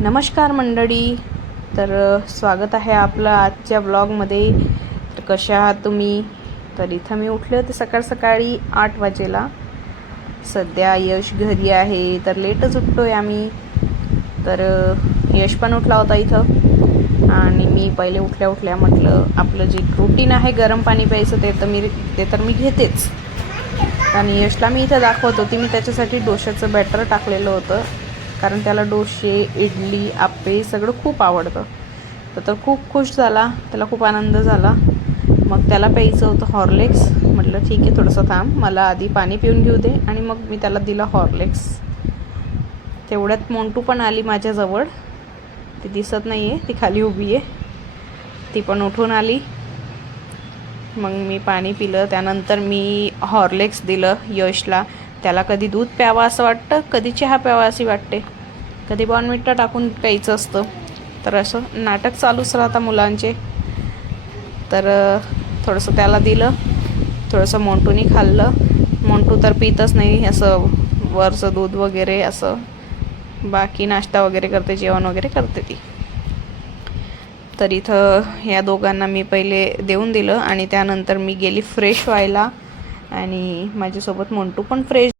नमस्कार मंडळी. तर स्वागत आहे आपलं आजच्या व्लॉगमध्ये. तर कशा आहात तुम्ही? तर इथं मी उठले होते सकाळी 8 वाजेला. सध्या यश घरी आहे तर लेटच उठतोय आम्ही. तर यश पण उठला होता इथं आणि मी पहिले उठल्या म्हटलं आपलं जे रुटीन आहे गरम पाणी प्यायचं ते तर मी घेतेच. आणि यशला मी इथं दाखवत होती. मी त्याच्यासाठी डोश्याचं बॅटर टाकलेलं होतं कारण त्याला डोसे, इडली, आप्पे सगळं खूप आवडतं. तर खूप खुश झाला, त्याला खूप आनंद झाला. मग त्याला प्यायचं होतं हॉर्लिक्स. म्हटलं ठीक आहे, थोडंसं थांब, मला आधी पाणी पिऊन घेऊ दे. आणि मग मी त्याला दिलं हॉर्लिक्स. तेवढ्यात मोंटू पण आली माझ्याजवळ. ती दिसत नाही आहे, ती खाली उभी आहे. ती पण उठून आली. मग मी पाणी पिलं. त्यानंतर मी हॉर्लिक्स दिलं यशला. त्याला कधी दूध प्यावं असं वाटतं, कधी चहा प्यावा अशी वाटते, कधी बॉर्नव्हिटा टाकून प्यायचं असतं. तर असं नाटक चालूच राहतं मुलांचे. तर थोडंसं त्याला दिलं, थोडंसं मोंटूनी खाल्लं. मोंटू तर पितच नाही असं वरचं दूध वगैरे असं. बाकी नाश्ता वगैरे करते, जेवण वगैरे करते ती. तर इथं या दोघांना मी पहिले देऊन दिलं आणि त्यानंतर मी गेली फ्रेश व्हायला. आणि माझ्यासोबत मोंटू पण फ्रेश.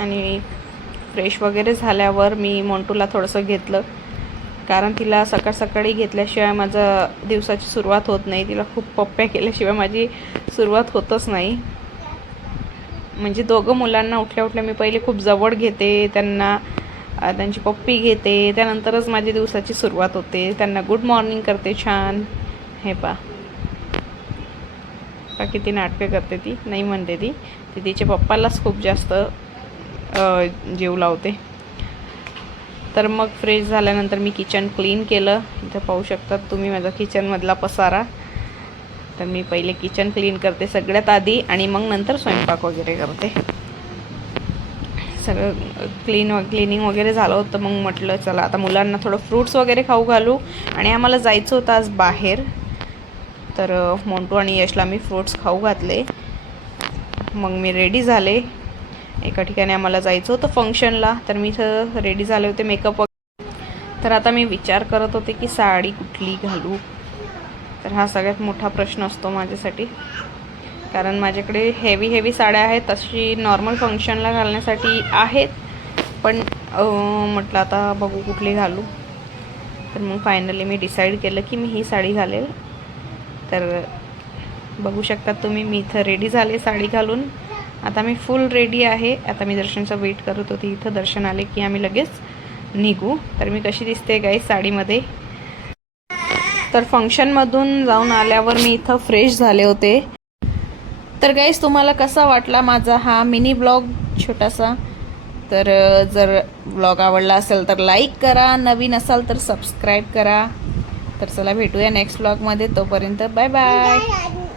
आणि फ्रेश वगैरे झाल्यावर मी मोंटूला थोडंसं घेतलं कारण तिला सकाळी घेतल्याशिवाय माझं दिवसाची सुरुवात होत नाही. तिला खूप पप्प्या केल्याशिवाय माझी सुरुवात होतच नाही. म्हणजे दोघं मुलांना उठल्या मी पहिले खूप जवळ घेते, त्यांची पप्पी घेते, त्यानंतरच माझी दिवसाची सुरुवात होते. त्यांना गुड मॉर्निंग करते छान. हे पा किती नाटकं करते ती. नाही म्हणते ती तिच्या पप्पालाच खूप जास्त जीव लावते. तर मग फ्रेश झाल्यानंतर मी किचन क्लीन केलं. इथं पाहू शकतात तुम्ही माझा किचनमधला पसारा. तर मी पहिले किचन क्लीन करते सगळ्यात आधी आणि मग नंतर स्वयंपाक वगैरे करते. सगळं क्लिनिंग वगैरे झालं होतं. मग म्हटलं चला आता मुलांना थोडं फ्रूट्स वगैरे खाऊ घालू. आणि आम्हाला जायचं होतं आज बाहेर. तर मोंटू आणि यशला मी फ्रूट्स खाऊ घातले. मग मी रेडी झाले. एका ठिकाणी आम्हाला जायचं होतं फंक्शनला. तर मी इथं रेडी झाले होते मेकअप वगैरे. तर आता मी विचार करत होते की साडी कुठली घालू. तर हा सगळ्यात मोठा प्रश्न असतो माझ्यासाठी. कारण माझ्याकडे हेवी साड्या आहेत, तशी नॉर्मल फंक्शनला घालण्यासाठी आहेत. पण म्हटलं आता बघू कुठली घालू. तर मग फायनली मी डिसाईड केलं की मी ही साडी घालेल. तर बघू शकतात तुम्ही, मी इथं रेडी झाले साडी घालून. आता मी फुल रेडी आहे. आता मी दर्शनचा वेट करत होती. इथं दर्शन आले की आम्ही लगेच निघू. तर मी कशी दिसते गाईस साडीमध्ये. तर फंक्शनमधून जाऊन आल्यावर मी इथं फ्रेश झाले होते. तर गाईस तुम्हाला कसा वाटला माझा हा मिनी ब्लॉग छोटासा. तर जर ब्लॉग आवडला असेल तर लाईक करा, नवीन असाल तर सबस्क्राईब करा. तर चला भेटूया नेक्स्ट ब्लॉगमध्ये. तोपर्यंत बाय बाय.